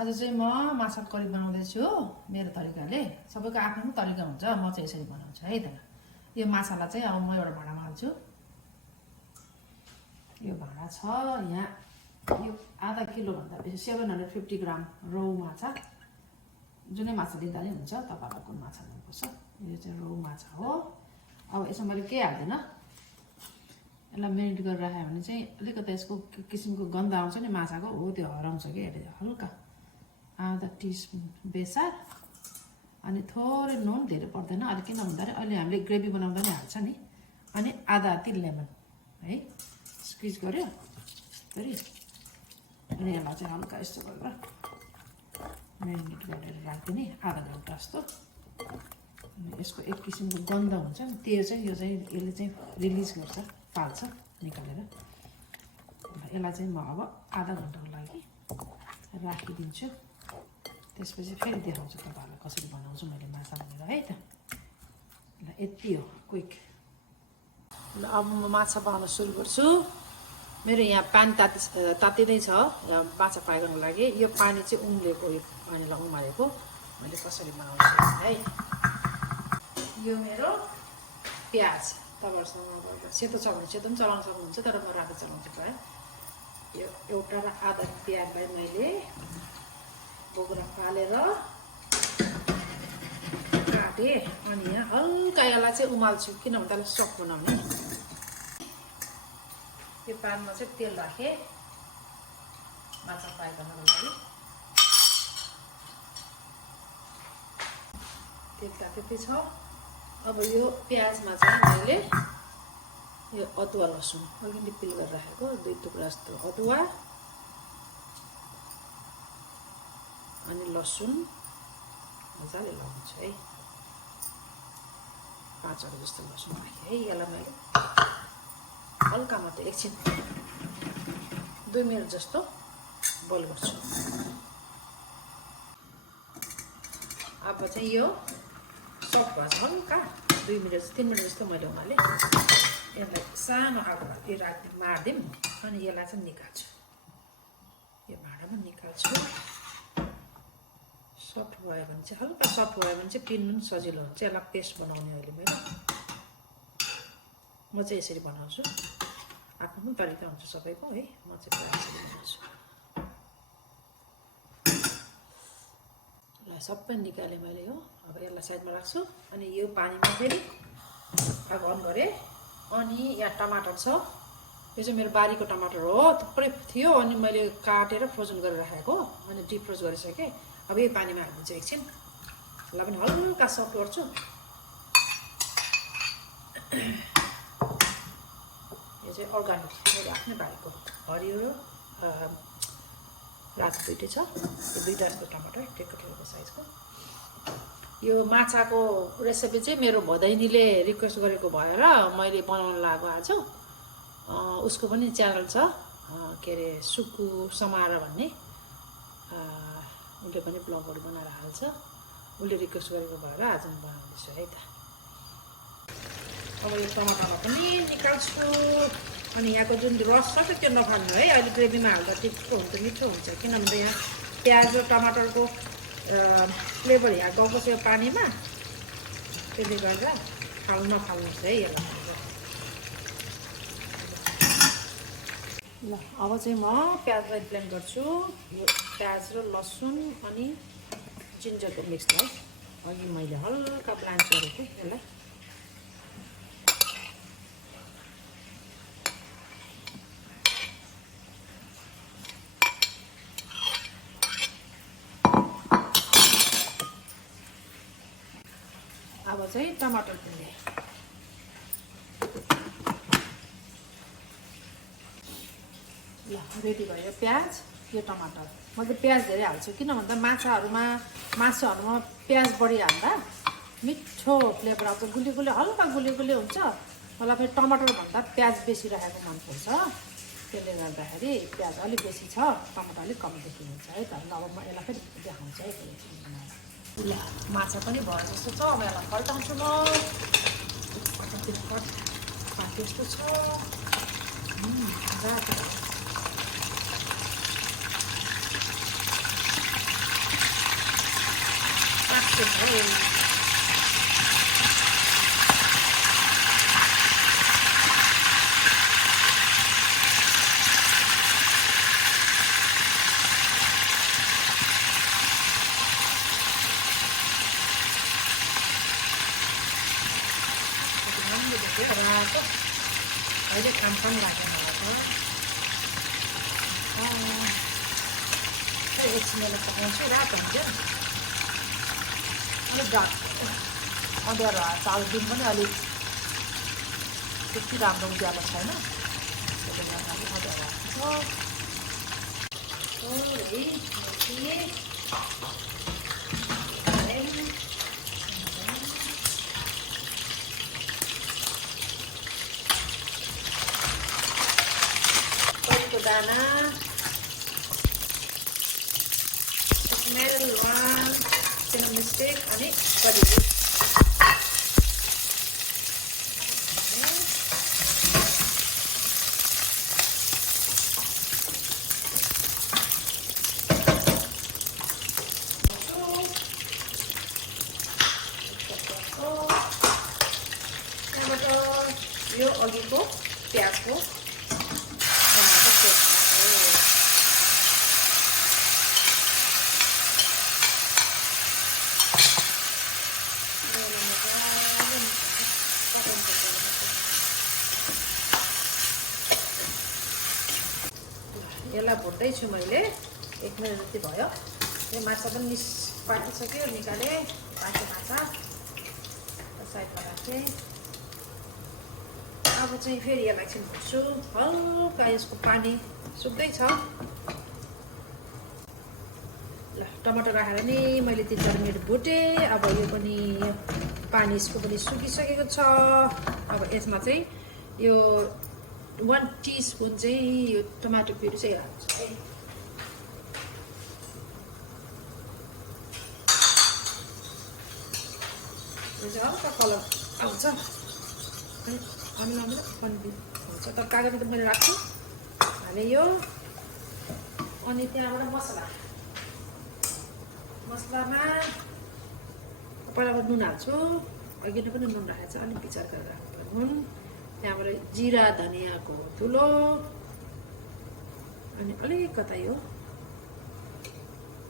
आज चाहिँ म माछा करी बनाउँदैछु मेरो तरिकाले। सबैको आफ्नो तरिका हुन्छ, म चाहिँ यसरी बनाउँछु है त। यो माछालाई चाहिँ अब म एउटा भाँडामा हाल्छु। यो भाँडा छ यहाँ, यो आधा किलो भन्दा बेसी 750 ग्राम रौ माछा। जुनै माछा लिँदा नि हुन्छ, तपाईलाई कुन माछा लिनुपर्छ। यो चाहिँ रौ माछा हो। अब यसमा मैले केही हाल्दिनँ, यसलाई मेरिनेट गरेर राख्यो भने चाहिँ अलिकति यसको किसिमको गन्ध आउँछ नि माछाको, हो त्यो हराउँछ कि यसले। हल्का आधा टीस्पुन बेसार अनि थोरै नुन, धेरै पर्दैन। अलिक किन भन्दाखेरि अहिले हामीले ग्रेभी बनाउँदा नि हाल्छ नि। अनि आधा ती लेमन है स्क्विज गर्यो यसरी। अनि यसलाई चाहिँ हल्का यस्तो गरेर मेरिनेट गरेर राखिदिने आधा घन्टा जस्तो। अनि यसको एक किसिमको गन्ध हुन्छ नि, त्यो चाहिँ यो चाहिँ यसले चाहिँ रिलिज गर्छ, फाल्छ निकालेर। यसलाई चाहिँ म अब आधा घन्टाको लागि राखिदिन्छु। त्यसपछि फेरि देखाउँछु तपाईँहरूलाई कसरी बनाउँछु मैले माछा भनेर है त। ल यति हो, क्विक। ल अब म माछा बनाउन सुरु गर्छु। मेरो यहाँ पानी तातिँदै छ माछा फ्राई गर्नको लागि। यो पानी चाहिँ उम्लेको, यो पानीलाई उमालेको मैले कसरी बनाउँछु है। यो मेरो प्याज, तपाईँहरूसँग सेतो छ भने सेतो पनि चलाउन सक्नुहुन्छ, तर म रातो चलाउँछु प्रायः। यो एउटा र आधा प्याजलाई मैले बोक्रा फालेर काटेँ। अनि यहाँ हल्का यसलाई चाहिँ उमाल्छु, किन भन्दा सफ्ट बनाउने। यो पानमा चाहिँ तेल राखेँ माछा फ्राई गर्नको लागि। तेल तातेकै छ। अब यो प्याजमा चाहिँ मैले यो अदुवा लसुन अलिकति पिल गरेर राखेको 2 टुक्रा जस्तो अदुवा अनि लसुन मजाले लगाउँछु है। 5 वटा जस्तो लसुन राखेँ है। यसलाई मैले हल्का मात्रै एकछिन 2 मिनट जस्तो बोइल गर्छु। अब चाहिँ यो सफ्ट भएछ हल्का 2 मिनट 3 मिनट जस्तो मैले उमालेँ। यसलाई सानो आगोमा मार्दिउँ अनि यसलाई चाहिँ निकाल्छु। यो भाँडामा निकाल्छु। सफ्ट भयो भने चाहिँ हल्का सफ्ट भयो भने चाहिँ पिन्नु पनि सजिलो हुन्छ। यसलाई पेस्ट बनाउने अहिले मैले म चाहिँ यसरी बनाउँछु। आफ्नो तरिका हुन्छ सबैको है। म चाहिँ प्रायः यसरी बनाउँछु। ल सबै निकालेँ मैले हो। अब यसलाई साइडमा राख्छु। अनि यो पानीमा फेरि आगो अन गरेँ। अनि यहाँ टमाटर छ। यो चाहिँ मेरो बारीको टमाटर हो, थुप्रै थियो अनि मैले काटेर फ्रोजन गरेर राखेको अनि डिप फ्रोज गरिसकेँ। अब यो पानीमा हालिदिन्छु एकछिन। यसलाई पनि हल्का सफ्ट गर्छु। यो चाहिँ अर्ग्यानिक मेरो आफ्नै बारीको हरियो रातो दुइटै छ। यो दुईवटा जस्तो टमाटर ठिक्क साइजको। यो माछाको रेसिपी चाहिँ मेरो भदैनीले रिक्वेस्ट गरेको भएर मैले बनाउन लागेको आज। उसको पनि च्यानल छ, के अरे सुकु समारा भन्ने। उसले पनि ब्लगहरू बनाएर हाल्छ। उसले रिक्वेस्ट गरेको भएर आज म बनाउँदैछु है त। अब यो टमाटरलाई पनि निकाल्छु। अनि यहाँको जुन रस छ त्यो नफाल्नु है। अहिले ग्रेभीमा हाल्दा टिप्पो हुन्छ, मिठो हुन्छ। किनभने यहाँ प्याज र टमाटरको फ्लेभर यहाँ गएको छ यो पानीमा, त्यसले गर्दा नफाल्नुहोस् है यसलाई। ल अब चाहिँ म प्याजलाई ब्लेन्ड गर्छु। यो प्याज र लसुन अनि जिन्जरको मिक्सलाई अघि मैले हल्का ब्लेन्ड गरेको यसलाई। अब चाहिँ टमाटर पिने। ल रेडी भयो प्याज, यो टमाटर। म चाहिँ प्याज धेरै हाल्छु, किन भन्दा मासुहरूमा प्याज बढी हाल्दा मिठो फ्लेभर आउँछ। गुलिगुली हल्का गुलिगुली हुन्छ। मलाई फेरि टमाटर भन्दा प्याज बेसी राखेको मनपर्छ। त्यसले गर्दाखेरि प्याज अलिक बेसी छ, टमाटर अलिक कम देखिनुहुन्छ है त। अब म यसलाई फेरि देखाउँछु है। ल माछा पनि भयो जस्तो छ। अब यसलाई फल्टाउँछु म। त्यस्तो छ। के छ अहिले खाम लाग्यो मलाई त एकछिन मैले पकाउँछु रातो हुन्छ अलिक डार्क अँध्यारो चाल दिन पनि अलिक त्यति राम्रो उज्यालो छैन त्यसले गर्दा अलिक अँध्यारो आएको छ दाना smell one cinnamon stick and it ready. Tomato yo olive प्याज को यसलाई भुट्दैछु मैले 1 मिनेट जति भयो यो माछा पनि पाकिसक्यो निकाले पाके माछा साइडमा राखेँ अब चाहिँ फेरि यसलाई एकछिन भुट्छु हल्का यसको पानी सुक्दै छ ल टमाटर राखेर नि मैले 3-4 मिनेट भुटेँ अब यो पनि पानी यसको पनि सुकिसकेको छ अब यसमा चाहिँ यो 1 टीस्पून चाहिँ यो टमाटर प्युरी चाहिँ हाल्छु यो चाहिँ हल्का कलर आउँछ अनि हुन्छ त कागज त मैले राख्छु हाले यो अनि त्यहाँबाट मसलामा पहिला नुन हाल्छु अघि नै पनि नुन राखेको छ अलिक विचार गरेर राख्नु नुन त्यहाँबाट जिरा धनियाँको धुलो अनि अलिकता यो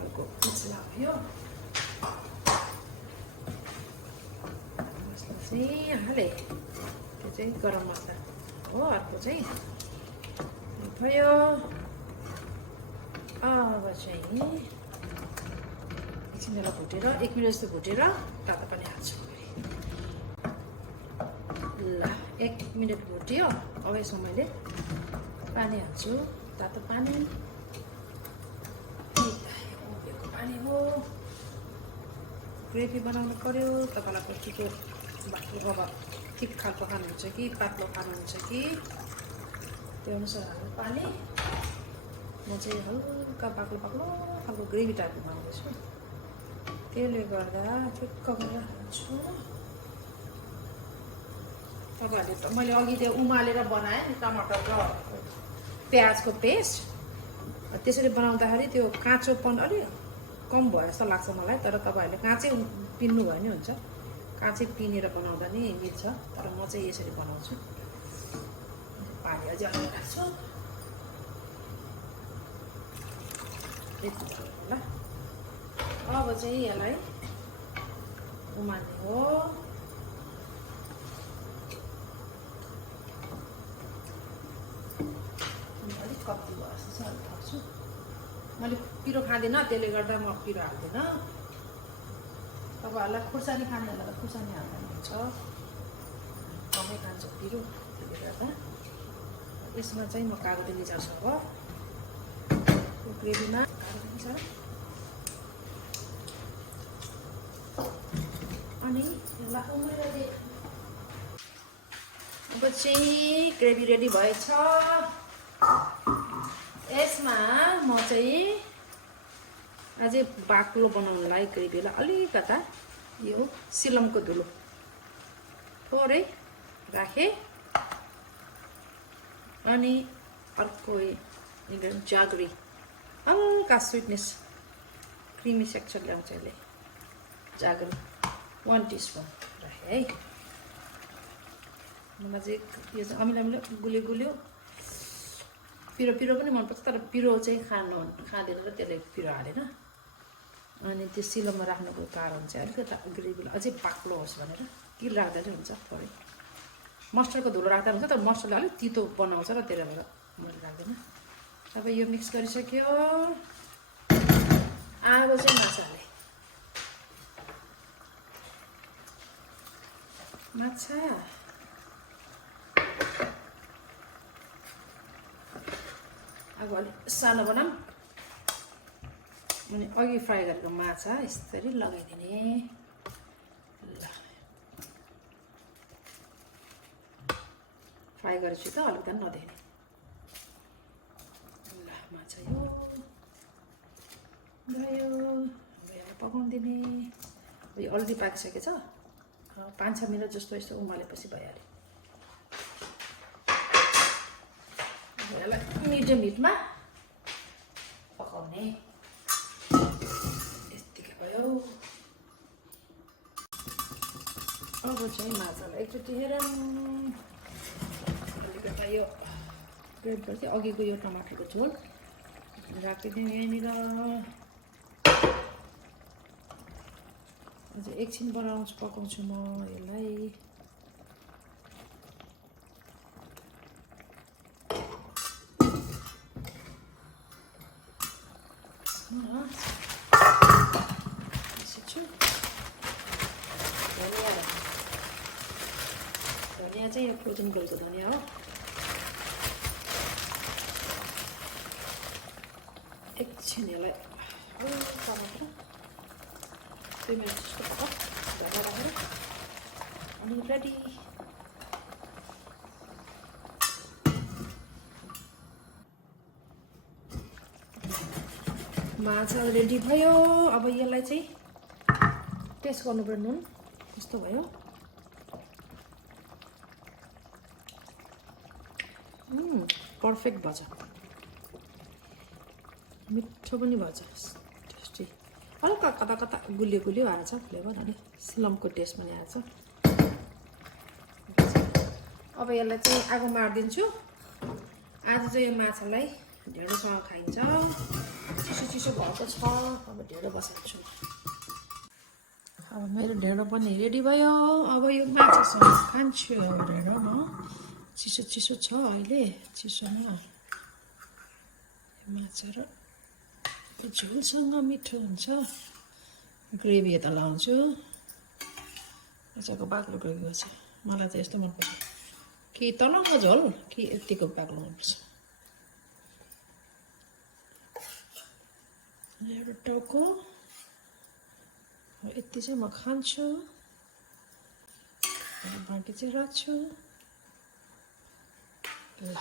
हल्को मसला भयो मसला चाहिँ हाले त्यो चाहिँ गरम मसला हो अर्को चाहिँ भयो अब चाहिँ एकछिन बेला भुटेर 1 मिनेट जस्तो भुटेर तातो पानी हाल्छु ल 1 मिनेट भुट्यो अब यसमा मैले पानी हाल्छु तातो पानी पानी हो ग्रेभी बनाउनु पर्यो तपाईँलाई कतिको बाक्लो अब ठिक खालको खानुहुन्छ कि पातलो खानुहुन्छ कि त्यो अनुसार हाल्नु पानी म चाहिँ हल्का बाक्लो खालको ग्रेभी टाइपको बनाउँदैछु त्यसले गर्दा ठिक्क गरेर हाल्छु तपाईँहरूले त मैले अघि त्यो उमालेर बनाएँ नि टमाटर र प्याजको पेस्ट त्यसरी बनाउँदाखेरि त्यो काँचोपन अलि कम भयो जस्तो लाग्छ मलाई तर तपाईँहरूले काँचै पिन्नु भयो नि हुन्छ काँचै पिनेर बनाउँदा नि मिल्छ तर म चाहिँ यसरी बनाउँछु पानी अझै अलि राख्छु ल अब चाहिँ यसलाई उमाल्ने हो अलिक कम्ती भयो जस्तो छ अलिक थप्छु मैले पिरो खाँदिनँ त्यसले गर्दा म पिरो हाल्दिनँ तपाईँहरूलाई खुर्सानी खानेहरूलाई त खुर्सानी हाल्दा हुन्छ कमै खान्छ पिरो त्यसले गर्दा यसमा चाहिँ म कागती मिसाल्छु अब ग्रेभीमा कागती मिसाल अनि यसलाई उमालेर अब चाहिँ ग्रेभी रेडी भएछ यसमा म चाहिँ अझै बाक्लो बनाउनलाई ग्रेभीलाई अलिकता यो सिलमको धुलो थोरै राखेँ अनि अर्को जागरी हल्का स्विटनेस क्रिमी सेक्सन ल्याउँछ यसले जागर 1 टीस्पून राखेँ है मलाई चाहिँ यो चाहिँ अमिलो गुलियो पिरो पनि मनपर्छ तर पिरो चाहिँ खाँदैन र त्यसले पिरो हालेन अनि त्यो सिलोमा राख्नुको कारण चाहिँ अलिकति ग्रेभीलाई अझै पाक्लो होस् भनेर तिल राख्दा चाहिँ हुन्छ थोरै मस्टरको धुलो राख्दा हुन्छ तर मस्टरले अलिक तितो बनाउँछ र त्यसले भएर मैले राख्दैन अब यो मिक्स गरिसक्यो आगो चाहिँ माछा आगो अलिक सानो बनाऊँ अनि अघि फ्राई गरेको माछा यसरी लगाइदिने ल फ्राई गरेछु त अलिक त नदेख्ने ल माछा यो भयो पकाउँदिने यो अलरेडी पाकिसकेछ 5-6 मिनट जस्तो यस्तो उमालेपछि भइहाल्यो यसलाई मिडियम हिटमा पकाउने यतिकै भयो अब चाहिँ माछालाई एकचोटि हेरौँ अलिकता यो ग्रेट गर्थेँ अघिको यो टमाटरको झोल राखिदिने यहाँनिर अझ एकछिन पकाउँछु म यसलाई धनिया चाहिँ यो प्रोटिन गोलको धनिया हो एकछिन यसलाई टमाटर 2 मिनट जस्तो पकाऊ ढक्का राखेर अनि रेडी माछा रेडी भयो अब यसलाई चाहिँ टेस्ट गर्नुपर्ने नुन यस्तो भयो पर्फेक्ट भएछ मिठो पनि भएछ टेस्टी हल्का कता गुलियो आएछ फ्लेभर अनि सिलमको टेस्ट पनि आएछ अब यसलाई चाहिँ आगो मारिदिन्छु आज चाहिँ यो माछालाई ढेँडोसँग खाइन्छ चिसो भएको छ अब ढेँडो बसाल्छु अब मेरो ढेँडो पनि रेडी भयो अब यो माछासँग खान्छु अब ढेँडो म चिसो छ अहिले चिसोमा माछा र झोलसँग मिठो हुन्छ ग्रेभी यता लाउँछु माछाको बाक्लो ग्रेभी छ मलाई चाहिँ यस्तो मनपर्छ कि तलको झोल कि यतिको बाक्लो मनपर्छ एउटा टाउको यति चाहिँ म खान्छु बाँकी चाहिँ राख्छु ल